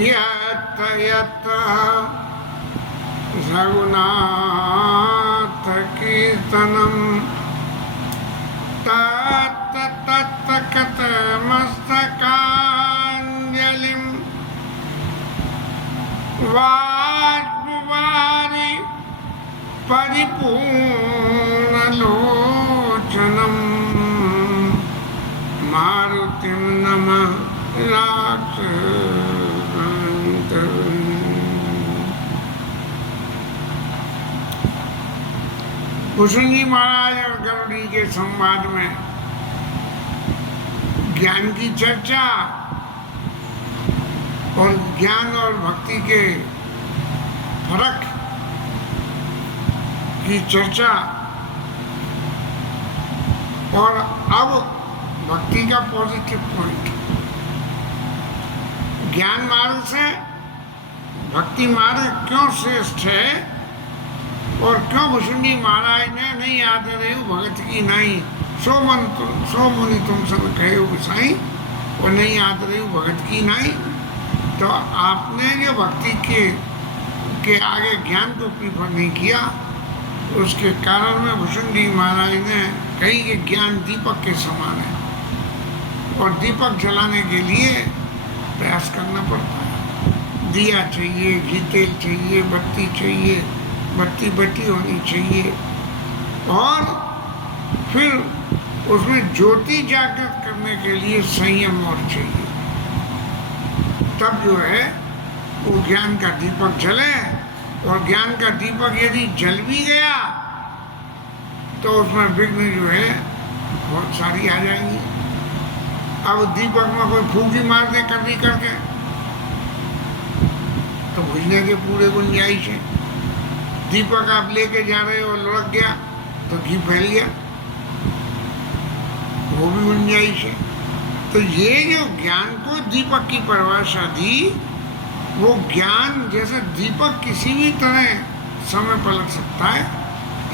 यत् यत् रघुनाथ कीर्तनम तत् तत् कथमस्तकाञ्जलिं वाष्पवारि परिपूर्णलोचनं मारुतिं नमः राक्षसान्तकम्। कुशुंजी महाराज और गरुड़ी के संवाद में ज्ञान की चर्चा और ज्ञान और भक्ति के फर्क की चर्चा, और अब भक्ति का पॉजिटिव पॉइंट। ज्ञान मार्ग से भक्ति मार्ग क्यों श्रेष्ठ है और क्यों भुषुंडी महाराज ने नहीं याद रहे भगत की नहीं सो मुनि तुम सब कहे गोसाई, और नहीं याद रहे भगत की नहीं। तो आपने जो भक्ति के आगे ज्ञान को प्रीफर नहीं किया, उसके कारण में भुषुंडी महाराज ने कही कि ज्ञान दीपक के समान है और दीपक जलाने के लिए प्रयास करना पड़ता है। दिया चाहिए, घी तेल चाहिए, बत्ती चाहिए, बत्ती बटी होनी चाहिए, और फिर उसमें ज्योति जागृत करने के लिए संयम और चाहिए। तब जो है वो ज्ञान का दीपक जले, और ज्ञान का दीपक यदि जल भी गया तो उसमें विघ्न जो है बहुत सारी आ जाएंगी। अब दीपक में कोई फूंकी मार दे कभी करके तो बुझने के पूरे गुंजाइश है। दीपक आप लेके जा रहे हो, लुढ़क गया तो घी फैल गया, वो भी गुंजाइश है। तो ये जो ज्ञान को दीपक की परिभाषा दी, वो ज्ञान जैसे दीपक किसी भी तरह समय पलट सकता है,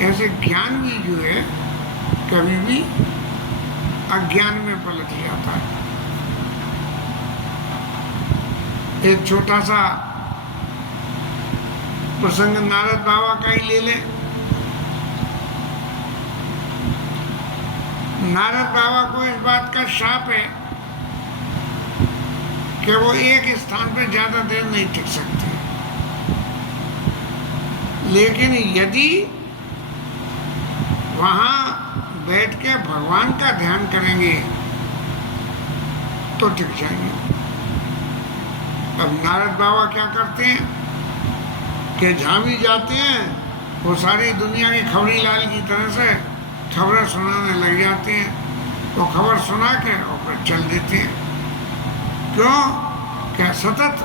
ऐसे ज्ञान भी जो है कभी भी अज्ञान में पलट जाता है। एक छोटा सा प्रसंग नारद बाबा का ही ले लें। नारद बाबा को इस बात का शाप है कि वो एक स्थान पर ज्यादा देर नहीं टिक सकते, लेकिन यदि वहां बैठ के भगवान का ध्यान करेंगे तो टिक जाएंगे। अब नारद बाबा क्या करते हैं कि जहाँ भी जाते हैं वो सारी दुनिया की खबरी लाल की तरह से खबरें सुनाने लग जाते हैं। तो खबर सुना के और फिर चल देते हैं। क्यों? क्या सतत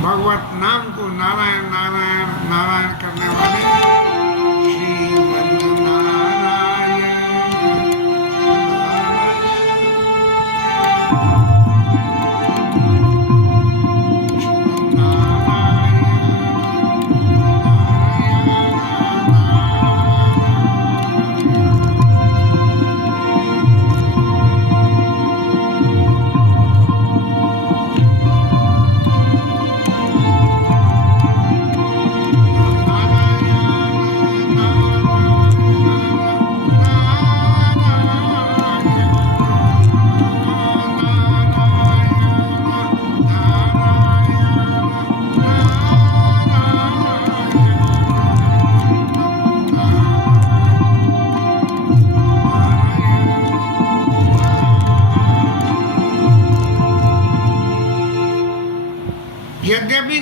भगवत नाम को नारायण नारायण नारायण करने वाले श्रीमन नारायण यद्यपि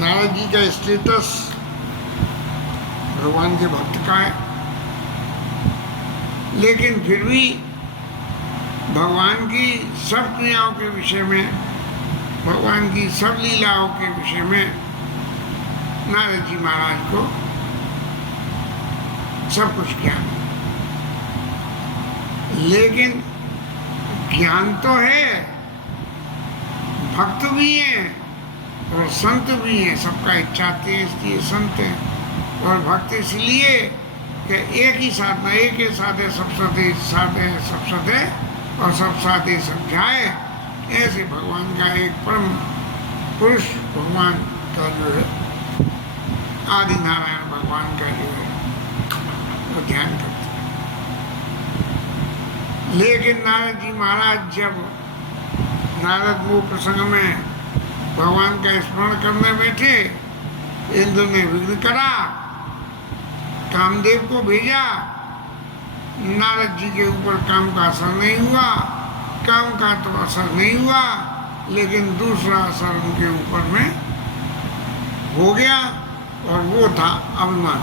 नारद जी का स्टेटस भगवान के भक्त का है, लेकिन फिर भी भगवान की सब क्रियाओं के विषय में, भगवान की सब लीलाओं के विषय में नारद जी महाराज को सब कुछ ज्ञान, लेकिन ज्ञान तो है, भक्त भी हैं और संत भी हैं। सबका इच्छाते हैं, इसलिए संत हैं, और भक्त इसलिए कि एक ही साधना, एक ही साधे सब सदे, साधे सब सदे और सब साधे सब जाए। ऐसे भगवान का एक परम पुरुष भगवान का जो है आदि नारायण भगवान का जो है वो ध्यान करते। लेकिन नारद जी महाराज जब नारद वो प्रसंग में भगवान का स्मरण करने बैठे, इंद्र ने विघ्न करा, कामदेव को भेजा, नारद जी के ऊपर काम का असर नहीं हुआ, काम का तो असर नहीं हुआ, लेकिन दूसरा असर उनके ऊपर में हो गया और वो था अभिमान।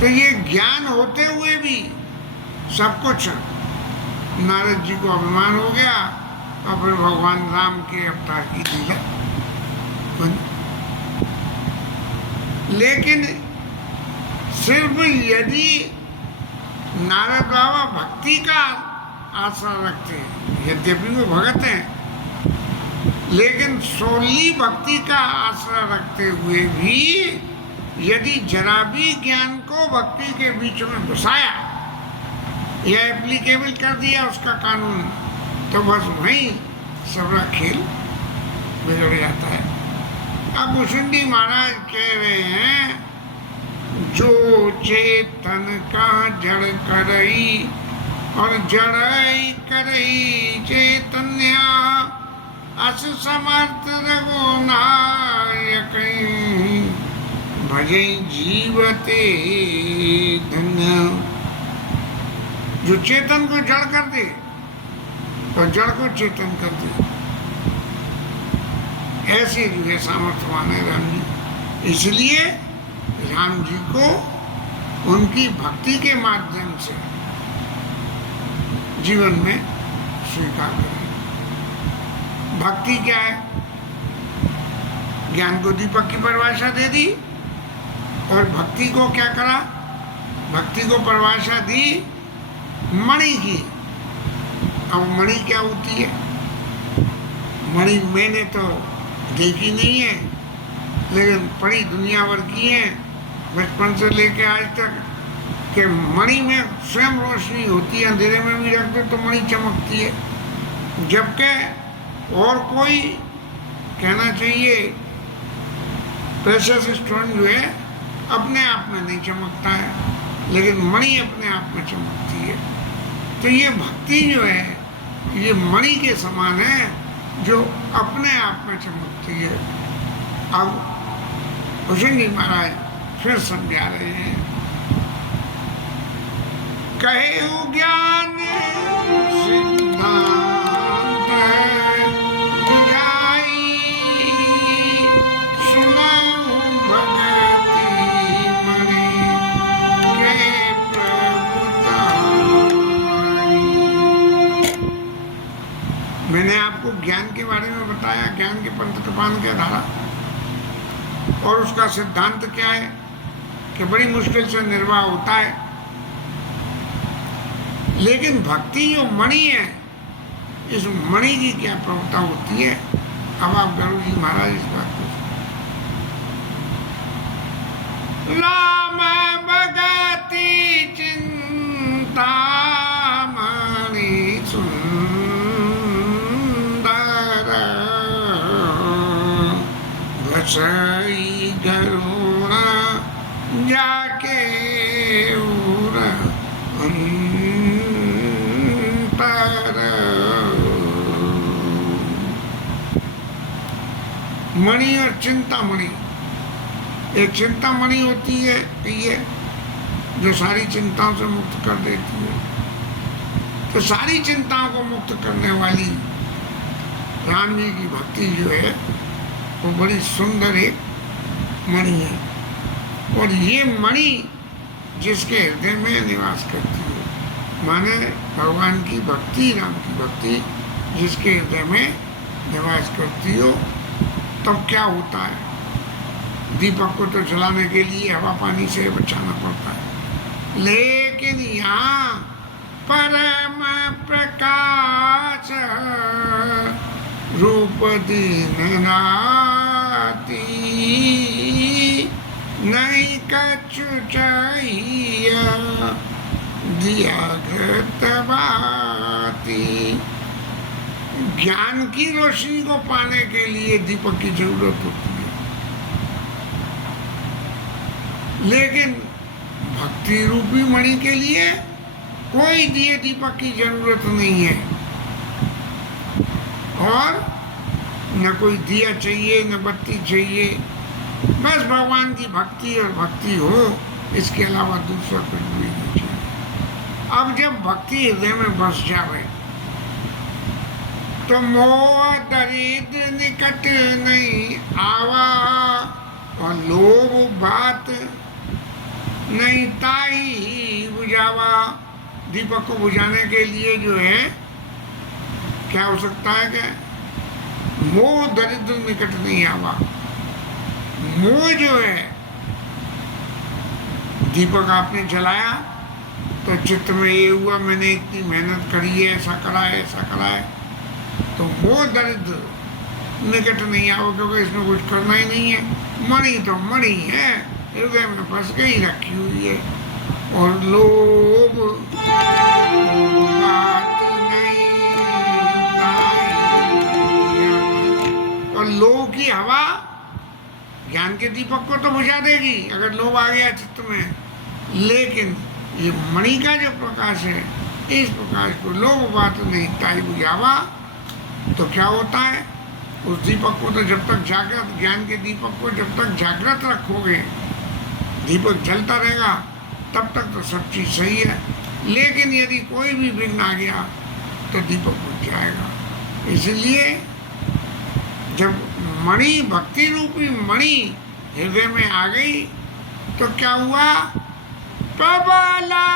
तो ये ज्ञान होते हुए भी सब कुछ नारद जी को अभिमान हो गया और फिर भगवान राम के अवतार की लीला बनी। लेकिन सिर्फ यदि नारद बाबा भक्ति का आशा रखते हैं, यद्यपि वो भगत हैं, लेकिन सोली भक्ति का आश्रय रखते हुए भी यदि जरा भी ज्ञान को भक्ति के बीच में घुसाया या एप्लीकेबल कर दिया उसका कानून, तो बस वहीं सबरा खेल बिगड़ जाता है। अब भुसुंडी महाराज कह रहे हैं, जो चेतन का जड़ करई और जड़ई करई चैतन्य, अस समर्थ रघुनायक भजै जीवते धन्य। जो चेतन को जड़ कर दे और जड़ को चेतन कर दे, ऐसे जो है सामर्थ्यवान है राम जी। इसलिए राम जी को उनकी भक्ति के माध्यम से जीवन में स्वीकार करें। भक्ति क्या है? ज्ञान को दीपक की परिभाषा दे दी और भक्ति को क्या करा? भक्ति को परिभाषा दी मणि की। अब मणि क्या होती है? मणि मैंने तो देखी नहीं है, लेकिन पढ़ी दुनिया भर की है, बचपन से लेके आज तक, कि मणि में स्वयं रोशनी होती है, अंधेरे में भी रख दो तो मणि चमकती है। जबकि और कोई कहना चाहिए प्रेशियस स्टोन जो है अपने आप में नहीं चमकता है, लेकिन मणि अपने आप में चमकती है। तो ये भक्ति जो है ये मणि के समान है जो अपने आप में चमकती है। अब भुजंग जी महाराज फिर समझा रहे हैं, कहे ज्ञान सिद्धांत जाई, सुनाऊं भगति मणि के प्रभुताई। मैंने आपको ज्ञान के बारे में बताया, ज्ञान के पंथ कृपान के धारा, और उसका सिद्धांत क्या है कि बड़ी मुश्किल से निर्वाह होता है। लेकिन भक्ति जो मणि है, इस मणि की क्या प्रवृत्ता होती है? अब आप गरुड़ जी महाराज इस बात को राम भगति चिंता मणि सुंदर, भसई गरुड़ जाके मणि और चिंतामणि, एक चिंतामणि होती है ये जो सारी चिंताओं से मुक्त कर देती है। तो सारी चिंताओं को मुक्त करने वाली राम जी की भक्ति जो है वो बड़ी सुंदर एक मणि है, और ये मणि जिसके हृदय में निवास करती है, माने भगवान की भक्ति, राम की भक्ति जिसके हृदय में निवास करती हो, तब क्या होता है? दीपक को तो जलाने के लिए हवा पानी से बचाना पड़ता है, लेकिन यहाँ परम प्रकाश रूप दीन नाती, नहीं कछु चाहिए दिया घृत बाती। ज्ञान की रोशनी को पाने के लिए दीपक की जरूरत होती है, लेकिन भक्ति रूपी मणि के लिए कोई दिए दीपक की जरूरत नहीं है, और न कोई दिया चाहिए न बत्ती चाहिए, बस भगवान की भक्ति और भक्ति हो, इसके अलावा दूसरा कुछ भी नहीं चाहिए। अब जब भक्ति हृदय में बस जाए तो मोह दरिद्र निकट नहीं आवा, और लोभ बात नहीं ताई बुझावा। दीपक को बुझाने के लिए जो है क्या हो सकता है, क्या मोह दरिद्र निकट नहीं आवा। मोह जो है, दीपक आपने जलाया तो चित्त में ये हुआ मैंने इतनी मेहनत करी है, ऐसा करा है, ऐसा करा है, तो मोह दरिद्र निकट नहीं आओ, क्योंकि इसमें कुछ करना ही नहीं है। मणि तो मणि है, हृदय में फंस गई, रखी हुई है। और लोभ बात नहीं, और लोभ की हवा ज्ञान के दीपक को तो बुझा देगी अगर लोभ आ गया चित्त में, लेकिन ये मणि का जो प्रकाश है, इस प्रकाश को लोभ बात नहीं ताई बुझावा। तो क्या होता है, उस दीपक को तो जब तक जागृत, ज्ञान के दीपक को जब तक जागृत रखोगे, दीपक जलता रहेगा, तब तक तो सब चीज़ सही है। लेकिन यदि कोई भी विघ्न आ गया तो दीपक बुझ जाएगा। इसलिए जब मणि, भक्ति रूपी मणि हृदय में आ गई तो क्या हुआ, प्रबला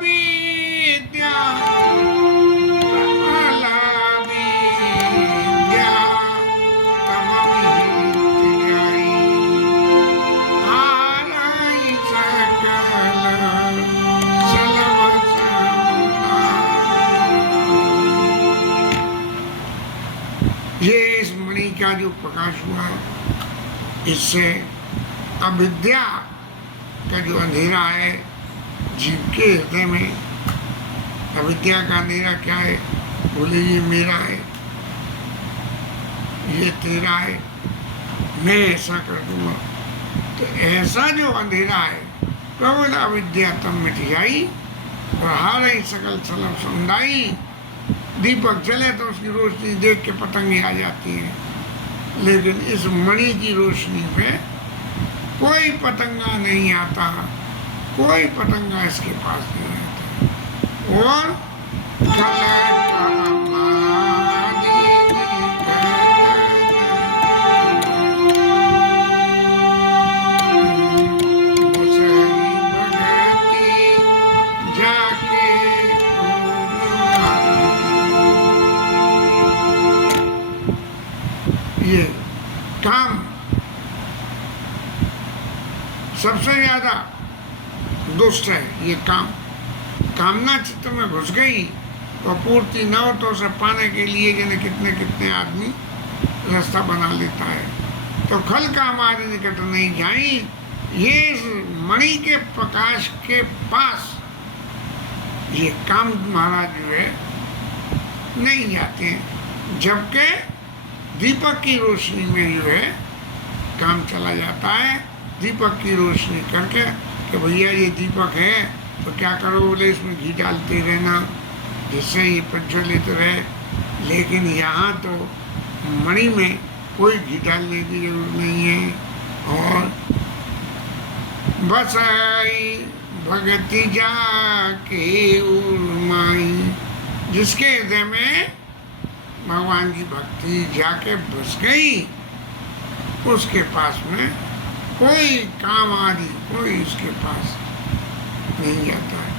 विद्या, प्रबला विद्या तमहि जाई, हारै सकल सलभ समुदाय। ये इस मणि का जो प्रकाश हुआ है, इससे अविद्या का जो अंधेरा है जीव के हृदय में, अविद्या का अंधेरा क्या है, बोले ये मेरा है, ये तेरा है, मैं ऐसा कर दूंगा। तो ऐसा जो अंधेरा है, प्रबल अविद्या तब मिट जाई, और हारै सकल सलभ समुदाय। दीपक जले तो उसकी रोशनी देख के पतंगे आ जाती हैं, लेकिन इस मणि की रोशनी में कोई पतंगा नहीं आता, कोई पतंगा इसके पास नहीं आता। और ये काम सबसे ज्यादा दुष्ट है। ये कामना चित्त में घुस गई तो पूर्ति न हो तो उसे पाने के लिए जिन्हें कितने कितने आदमी रास्ता बना लेता है। तो खल काम आदि निकट नहीं जाई, ये मणि के प्रकाश के पास ये काम महाराज जो है नहीं जाते हैं, जबकि दीपक की रोशनी में जो है काम चला जाता है। दीपक की रोशनी करके कि भैया ये दीपक है तो क्या करो, बोले इसमें घी डालते रहना जिससे ये प्रज्वलित रहे। लेकिन यहाँ तो मणि में कोई घी डालने की जरूरत नहीं है। और बस आई भगति जाके उर्माई, जिसके हृदय में भगवान की भक्ति जाके बस गई, उसके पास में कोई काम आदि कोई उसके पास नहीं जाता है।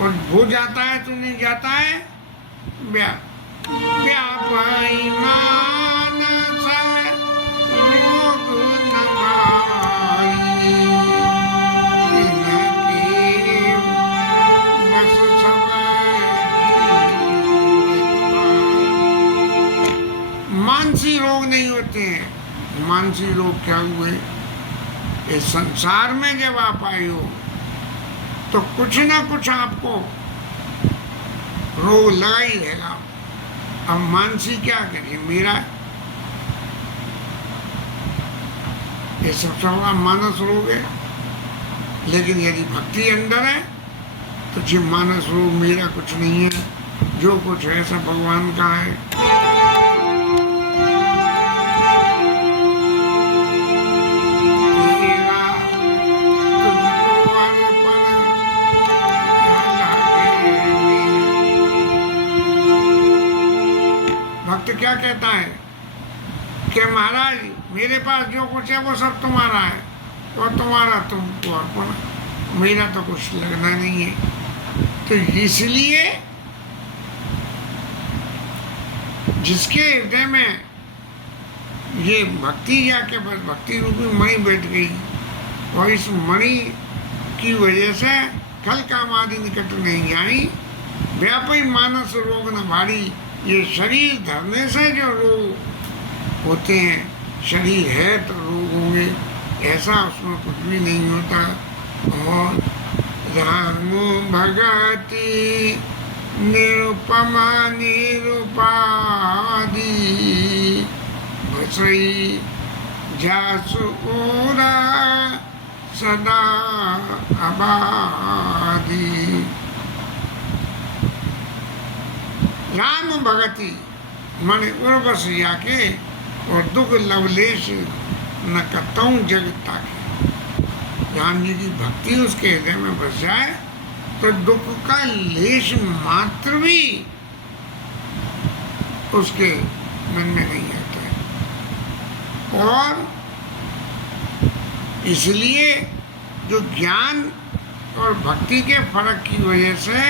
और वो जाता है तो नहीं जाता है व्यापारी मानस रोग न भाई, इनके बस सब मानसी रोग नहीं होते हैं। मानसी रोग क्या हुए, इस संसार में जब आप आए हो तो कुछ ना कुछ आपको रोग लगा ही रहेगा। अब मानसी क्या करे, मीरा ये सब सबका मानस रोग है। लेकिन यदि भक्ति अंदर है तो जी मानस रोग मेरा कुछ नहीं है, जो कुछ है सब भगवान का है। भक्त क्या कहता है कि महाराज मेरे पास जो कुछ है वो सब तुम्हारा है और तुम्हारा तुमको अर्पण, मेरा तो कुछ लगना नहीं है। तो इसलिए जिसके हृदय में ये भक्ति जाके बस भक्ति रूपी मणि बैठ गई और इस मणि की वजह से कल काम आदि निकट नहीं आई, व्यापी मानस रोग न भारी। ये शरीर धरने से जो रोग होते हैं, शरीर है तो रोग होंगे, ऐसा उसमें कुछ भी नहीं होता। और राम भगति निरुपमा निरुपादि भसई जासु ओरा सदा आबादी। राम भगति माने उर्वश जाके और दुख लवलेश न कतऊ जगता के। राम जी की भक्ति उसके हृदय में बस जाए तो दुख का लेश मात्र भी उसके मन में नहीं आता है। और इसलिए जो ज्ञान और भक्ति के फर्क की वजह से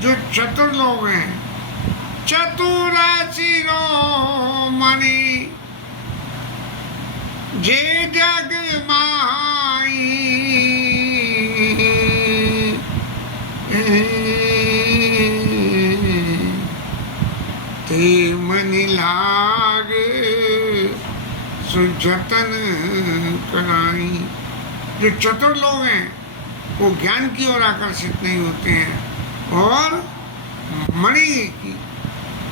जो चतुर लोग हैं, चतुराशिरोमणि जे जग माई ते मन लाग सुजतन कराई। जो चतुर लोग हैं वो ज्ञान की ओर आकर्षित नहीं होते हैं और मणि की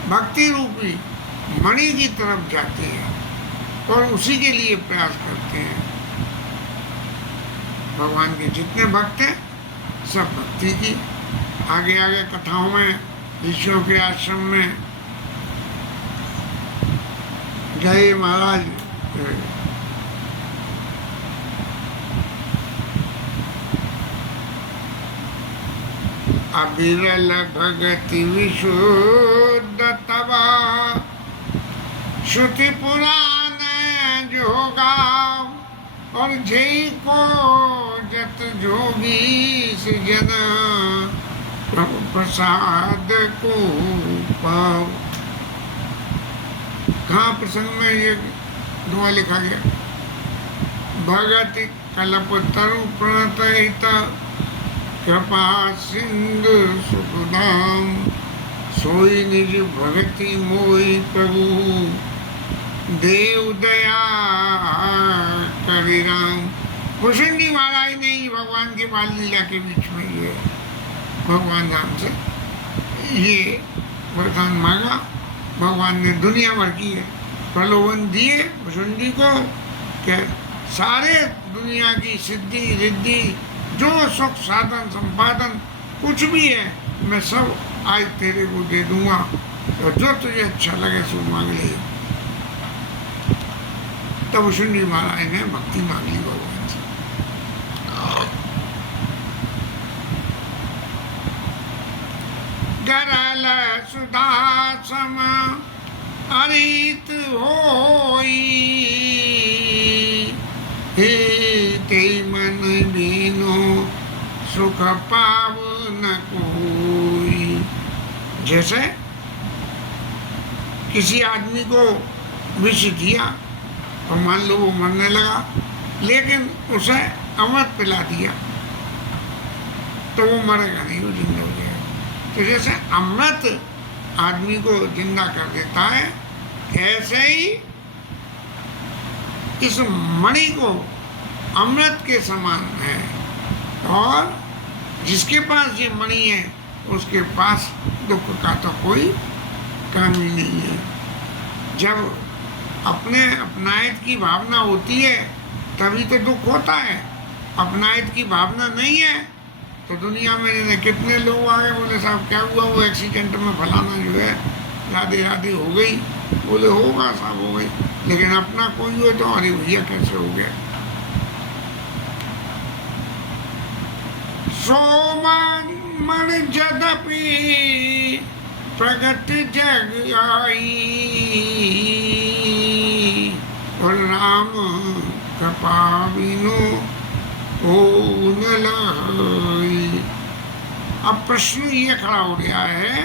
भक्ति रूपी मणि की तरफ जाते हैं और उसी के लिए प्रयास करते हैं। भगवान के जितने भक्त हैं सब भक्ति की आगे आगे कथाओं में ऋषियों के आश्रम में गए महाराज। अविरल भगति विशुद्ध तबा श्रुति पुराण जो गाव और जय को जत जोगी सजन प्रभु प्रसाद को पाओ। कहाँ प्रसंग में ये दुआ लिखा गया? भगति कल्प तरु प्रणतहित कृपा सिंधु सुखदाम सोई निज भगति मोई प्रभु देव दया करि राम। भुषुंडी महाराज ने ही भगवान के बाल लीला के बीच में ये भगवान राम से ये वरदान मांगा। भगवान ने दुनिया भर की है प्रलोभन दिए भुषुंडी को कि सारे दुनिया की सिद्धि रिद्धि जो सुख साधन संपादन कुछ भी है मैं सब आज तेरे को दे दूंगा और जो तुझे अच्छा लगे सो मांग ले। तब भुषुंडी महाराज ने भक्ति मांग ली भगवान से। गरल सुधा सम अरित होई हे ते मन बीनो सुख पाव न कोई। जैसे किसी आदमी को विष दिया और मान लो वो मरने लगा लेकिन उसे अमृत पिला दिया तो वो मरेगा नहीं, वो जिंदा हो जाएगा। तो जैसे अमृत आदमी को जिंदा कर देता है ऐसे ही इस मणि को अमृत के समान है और जिसके पास ये मणि है उसके पास दुख का तो कोई काम ही नहीं है। जब अपने अपनायत की भावना होती है तभी तो दुख होता है। अपनायत की भावना नहीं है तो दुनिया में जैसे कितने लोग आ गए, बोले साहब क्या हुआ, वो एक्सीडेंट में फलाना जो है शादी शादी हो गई, बोले होगा साहब हो गई, लेकिन अपना कोई हो तो अरे भैया कैसे हो गया। सोमन मन जदपि प्रगट जग आई, और राम कृपा बिनु हो न लाई। अब प्रश्न ये खड़ा हो गया है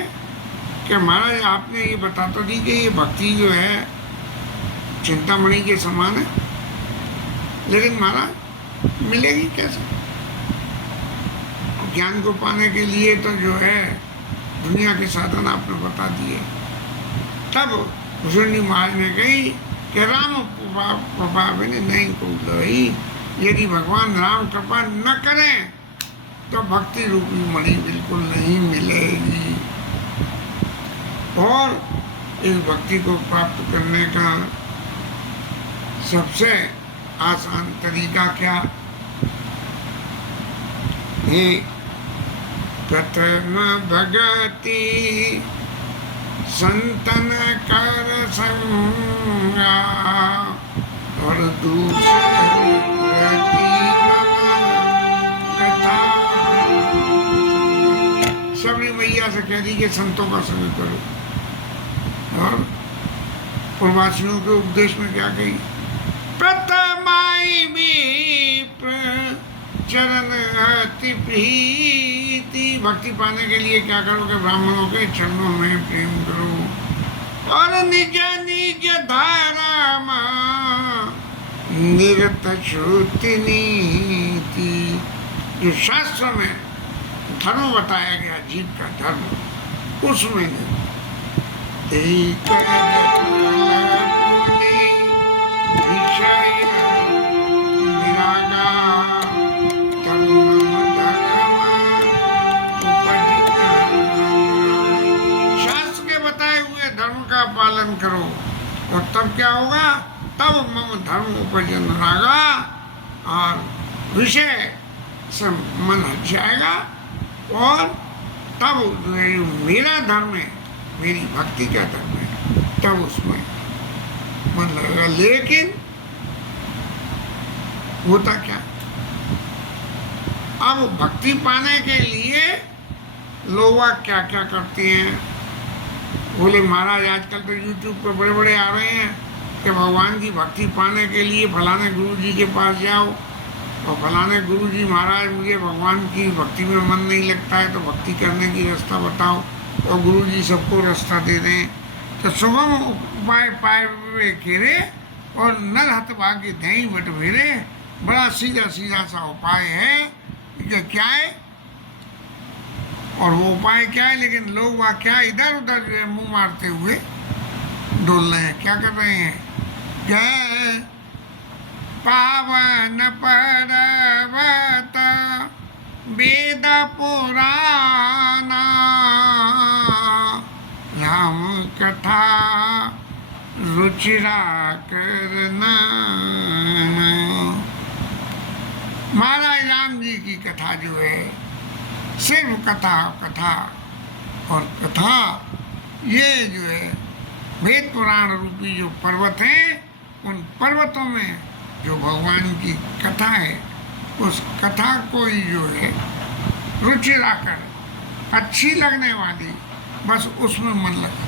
कि महाराज आपने ये बता तो दी कि ये भक्ति जो है चिंतामणि के समान है, लेकिन महाराज मिलेगी कैसे? ज्ञान को पाने के लिए तो जो है दुनिया के साधन आपने बता दिए। तब भुजंडी महाराज ने कही कि राम कृपा बिन नहीं कोई, यदि भगवान राम कृपा न करें तो भक्ति रूपी मणि बिल्कुल नहीं मिलेगी। और इस भक्ति को प्राप्त करने का सबसे आसान तरीका क्या है? प्रथम भगति संतन कर संगा, और दूसरी कथा। सबरी मैया से कह दी कि संतों का संग करो, और पूर्वासियों के उपदेश में क्या कही? प्रथमाई चरण अति प्रीति, भक्ति पाने के लिए क्या करो कि ब्राह्मणों के चरणों में प्रेम करो, और निज निज धर्म निरत श्रुति नीति। जो शास्त्र में धर्म बताया गया, जीव का धर्म, उसमें शास्त्र के बताए हुए धर्म का पालन करो, और तब क्या होगा? तब मम धर्म उपजन रागा, और विषय से मन हट जाएगा, और तब जो है मेरा धर्म है, मेरी भक्ति का धर्म है, तब उसमें मन लगेगा। लेकिन होता क्या? अब भक्ति पाने के लिए लोग क्या क्या करते हैं? बोले महाराज आजकल तो यूट्यूब पर बड़े बड़े आ रहे हैं कि भगवान की भक्ति पाने के लिए फलाने गुरु जी के पास जाओ, और फलाने गुरु जी महाराज मुझे भगवान की भक्ति में मन नहीं लगता है तो भक्ति करने की रास्ता बताओ, और गुरु जी सबको रास्ता दे दें। तो सुगम उपाय पाए वे घेरे, और नर हत भाग्य धई बट भेरे। बड़ा सीधा सीधा सा उपाय है कि क्या है, और वो उपाय क्या है, लेकिन लोग वहाँ क्या इधर उधर जो है मुँह मारते हुए डोल रहे हैं। क्या कर रहे हैं? जय पावन पर्वत वेद पुराना, राम कथा रुचिरा करना। महाराज राम जी की कथा जो है सिर्फ कथा कथा और कथा, ये जो है वेद पुराण रूपी जो पर्वत हैं, उन पर्वतों में जो भगवान की कथा है, उस कथा को ही जो है रुचि लाकर अच्छी लगने वाली, बस उसमें मन लगा।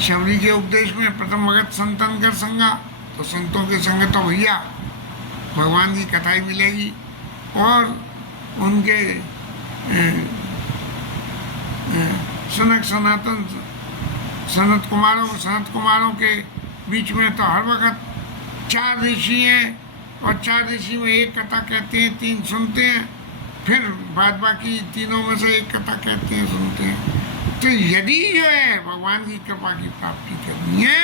शबरी के उपदेश में प्रथम भगत संतन कर संगा, तो संतों के संग तो भैया भगवान की कथा ही मिलेगी, और उनके सनत कुमारों के बीच में तो हर वक्त 4 ऋषि हैं, और 4 ऋषि में एक कथा कहते हैं, 3 सुनते हैं, फिर बाद बाकी तीनों में से एक कथा कहते हैं, सुनते हैं। तो यदि जो है भगवान की कृपा की प्राप्ति करनी है,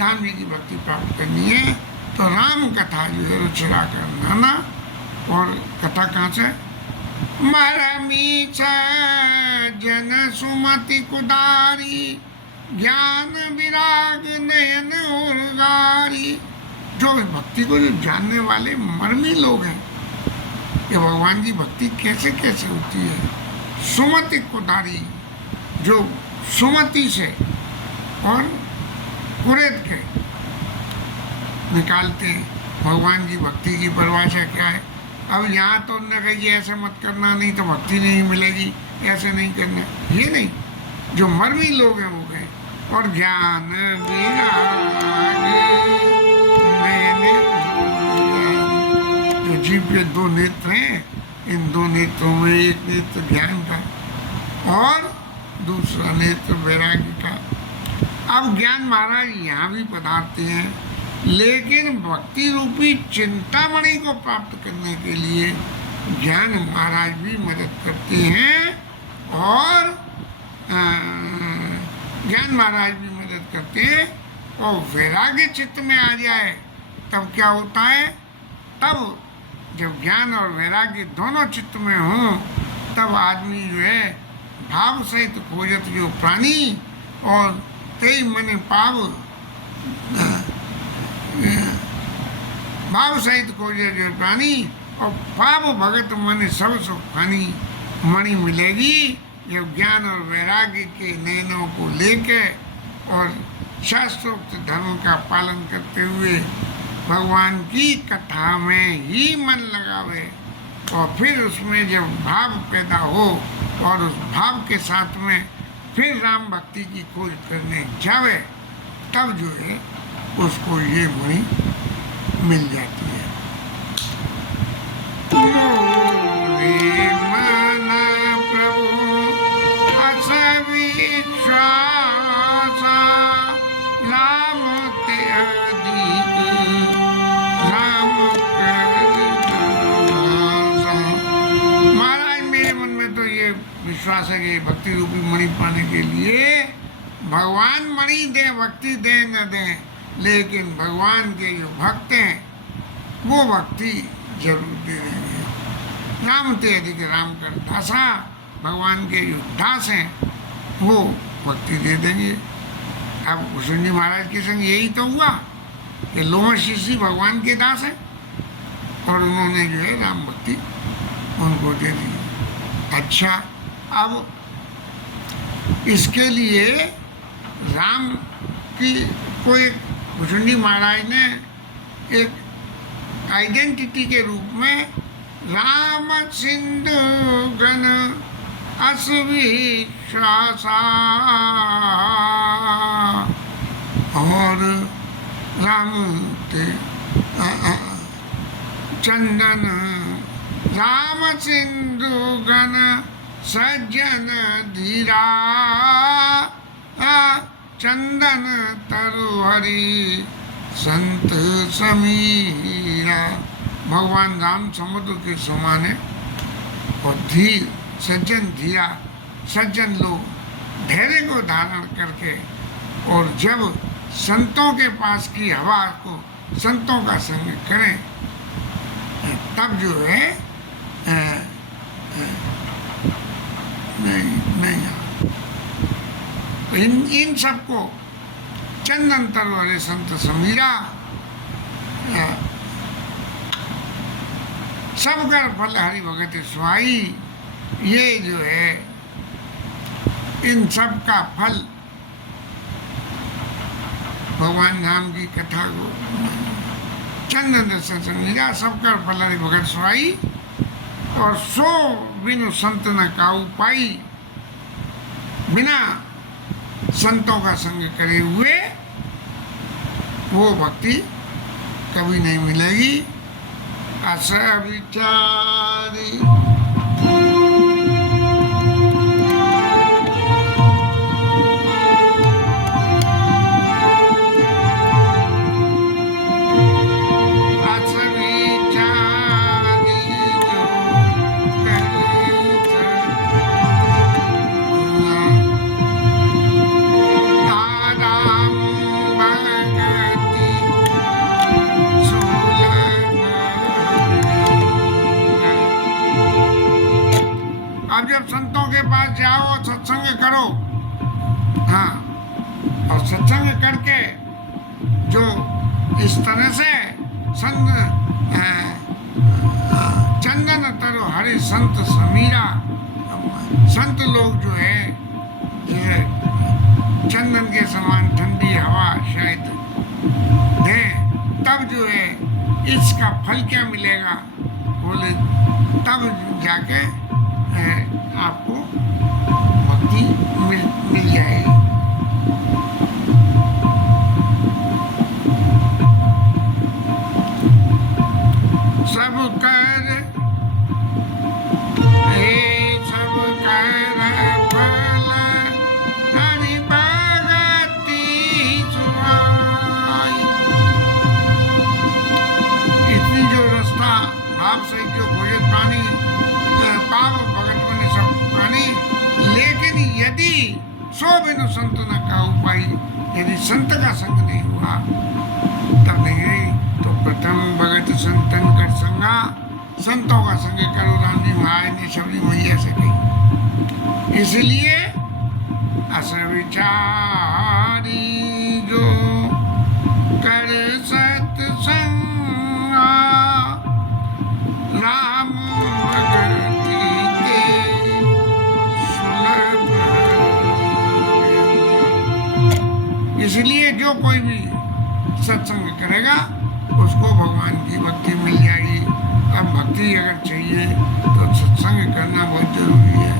राम जी की भक्ति प्राप्त करनी है, तो राम कथा जो है रुचिरा करना ना। और कथा कहाँ से? मरमी साजन सुमति कुदारी, ज्ञान विराग नयन उर्गारी। जो भक्ति को जो जानने वाले मर्मी लोग हैं कि भगवान की भक्ति कैसे कैसे होती है। सुमति कुदारी, जो सुमति से और कुरेद के निकालते हैं। भगवान की भक्ति की परिभाषा क्या है? अब यहाँ तो उन्होंने कहा कि ऐसे मत करना, नहीं तो भक्ति नहीं मिलेगी, ऐसे नहीं करना, ये नहीं। जो मर्मी लोग हैं वो कहें। और ज्ञान विराग मैंने, जो जीव के दो नेत्र हैं, इन दो नेत्रों में एक नेत्र ज्ञान का और दूसरा नेत्र वैराग्य का। अब ज्ञान महाराज यहाँ भी पधारते हैं, लेकिन भक्ति रूपी चिंतामणि को प्राप्त करने के लिए ज्ञान महाराज भी मदद करते हैं और ज्ञान महाराज भी मदद करते हैं। और वैराग्य चित्त में आ जाए तब क्या होता है? तब जब ज्ञान और वैराग्य दोनों चित्त में हों तब आदमी जो है भाव सहित खोजत जो प्राणी और तेई मन पाव, भाव सहित खोजे जो प्राणी और पाव भगत मन सब सुख पानी। मणि मिलेगी जब ज्ञान और वैराग्य के नयनों को लेकर और शास्त्रोक्त धर्म का पालन करते हुए भगवान की कथा में ही मन लगावे और फिर उसमें जब भाव पैदा हो और उस भाव के साथ में फिर राम भक्ति की खोज करने जावे, तब जो है उसको ये मणि मिल जाती है। मोरे मन प्रभु अस विश्वासा, राम ते अधिक राम कर दासा। महाराज मेरे मन में तो ये विश्वास है कि भक्ति रूपी मणि पाने के लिए भगवान मणि दे, भक्ति दे न दे, लेकिन भगवान के जो भक्त हैं वो भक्ति जरूर दे देंगे। राम ते अधिक राम कर दासा, भगवान के जो दास हैं वो भक्ति दे देंगे। अब भूषण जी महाराज के संग यही तो हुआ कि लोह शिष्य भगवान के दास हैं और उन्होंने जो है राम भक्ति उनको दे दी। अच्छा, अब इसके लिए राम की कोई भूषण जी महाराज ने एक आइडेंटिटी के रूप में राम सिंधु गण अस विश्वासा और राम ते चंदन, राम सिंधु गण सज्जन धीरा, चंदन तरुहरी संत समीरा। भगवान राम समुद्र के समान है और धीर सज्जन धीरा, सज्जन लोग धैर्य को धारण करके और जब संतों के पास की हवा को संतों का संग करें तब जो है नहीं तो इन सबको चंदन तरवारे संत समीरा, सबका फल हरि भगत स्वाई। ये जो है इन सब का फल भगवान राम की कथा को चंदन दर्शन समीरा, सबका फल हरि भगत स्वाई। और सो बिनु संत न काऊ पाई, बिना संतों का संग करे हुए वो भक्ति कभी नहीं मिलेगी। अस विचारी जाओ और सत्संग करो। हाँ, और सत्संग करके जो इस तरह से चंदन तरो हरे संत समीरा, संत लोग जो है जैसे चंदन के समान ठंडी हवा शायद दे, तब जो है इसका फल क्या मिलेगा, बोले तब जाके आपको भक्ति मिल जाएगी। सब कर फल हरि भगति सुहाई। इतनी जो रास्ता भाव से जो भोजन पानी पाव भगत बने सब पानी, लेकिन यदि सो बिनु संत न का उपाय, यदि संत का संग नहीं हुआ तब नहीं। तो प्रथम भगत संतन कर संगा, संतों का संग करो, राम जी महाराज ने शबरी मैया से कही। इसलिए अस विचारी जो कर सत्संगा, राम भगति के सुलभ। इसलिए जो कोई भी सत्संग करेगा उसको भगवान की भक्ति मिल जाएगी। अब भक्ति अगर चाहिए तो सत्संग करना बहुत जरूरी है।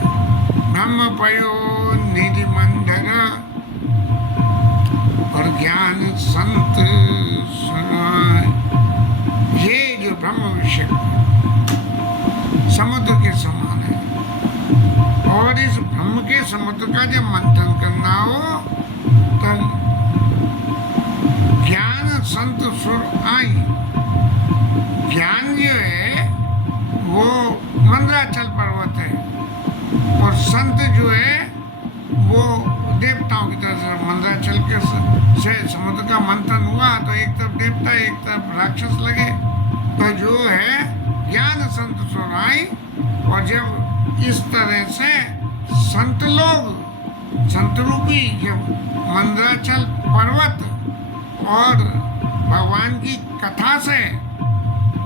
ब्रह्म पयो निधि मंदिर और ज्ञान संत सुनाए। ये जो ब्रह्म विषय समुद्र के समान है, और इस ब्रह्म के समुद्र का जब मंथन करना हो तो ज्ञान संत सुर आई। ज्ञान जो है वो मंदराचल पर्वत है, और संत जो है वो देवताओं की तरह से मंदराचल के से समुद्र का मंथन हुआ तो एक तरफ देवता एक तरफ राक्षस लगे। तो जो है ज्ञान संत सुर आई, और जब इस तरह से संत लोग, संत रूपी जब मंदराचल पर्वत और भगवान की कथा से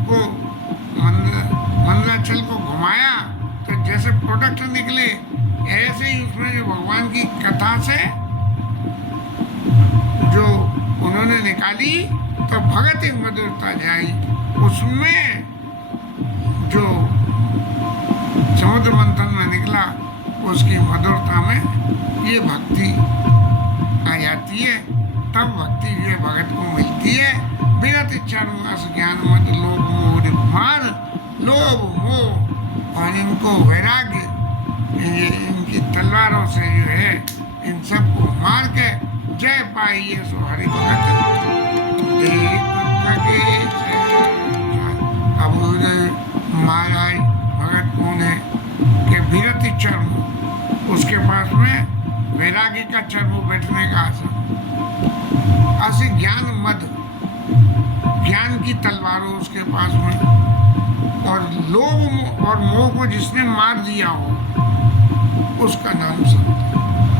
वो मंदराचल को घुमाया, तो जैसे प्रोडक्ट निकले ऐसे ही उसमें जो भगवान की कथा से जो उन्होंने निकाली तो भगत एक मधुरता जाई। उसमें जो समुद्र मंथन में निकला उसकी मधुरता में ये भक्ति आ जाती है। तब भक्ति जो है भगत को मिलती है। विगत इच्छा ज्ञान मत लोभ मोह कुमार, लोभ मोह और इनको वैराग्य, ये इनकी तलवारों से जो है इन सबको मार के जय पाइए सो हरि भगत। अब महाराज भगत कौन है कि विरति चर्म, उसके पास में वैराग्य का चर्म बैठने का आसन, ऐसे ज्ञान मद, ज्ञान की तलवारों उसके पास में, और लोभ और मोह को जिसने मार दिया हो उसका नाम संत।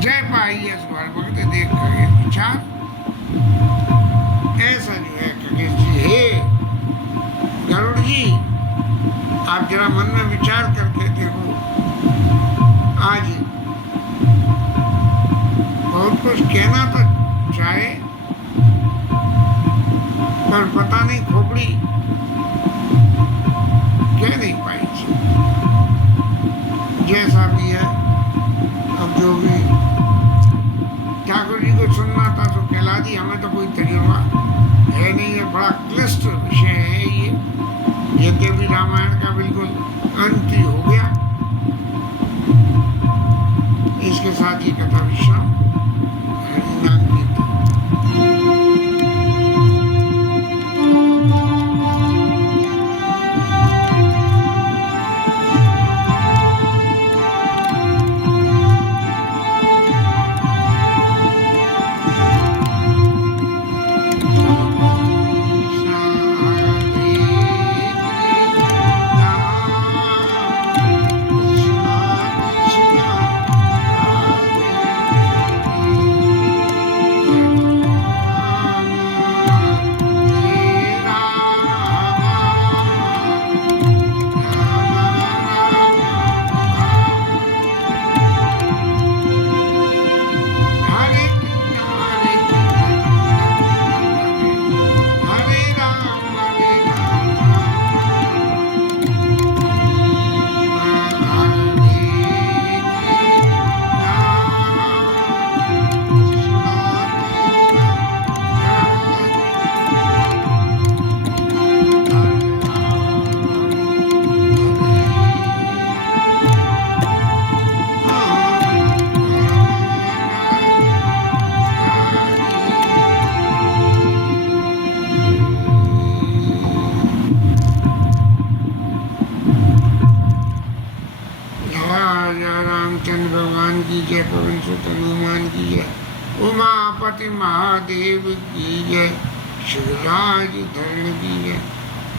जय पाइए इस बार भगत देख कर विचार। ऐसा जो है कबीर जी है। गरुड़ जी आप जरा मन में विचार करके देखो, आज बहुत कुछ कहना तो चाहे पर पता नहीं खोपड़ी कह नहीं पाई। जैसा भी है, अब जो भी ठाकुर जी को सुनना था तो कहला दी, हमें तो कोई तजुर्बा है नहीं है, बड़ा क्लिष्ट विषय है ये। यद्यपि रामायण का बिल्कुल अंत ही हो गया। इसके साथ ही कथा विश्राम। हरिनाम कीर्तन। की जय, पवन सुत हनुमान की जय, उमापति महादेव की जय, शिवराज धरण की जय,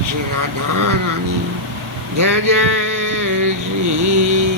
श्री राधा रानी जय जय श्री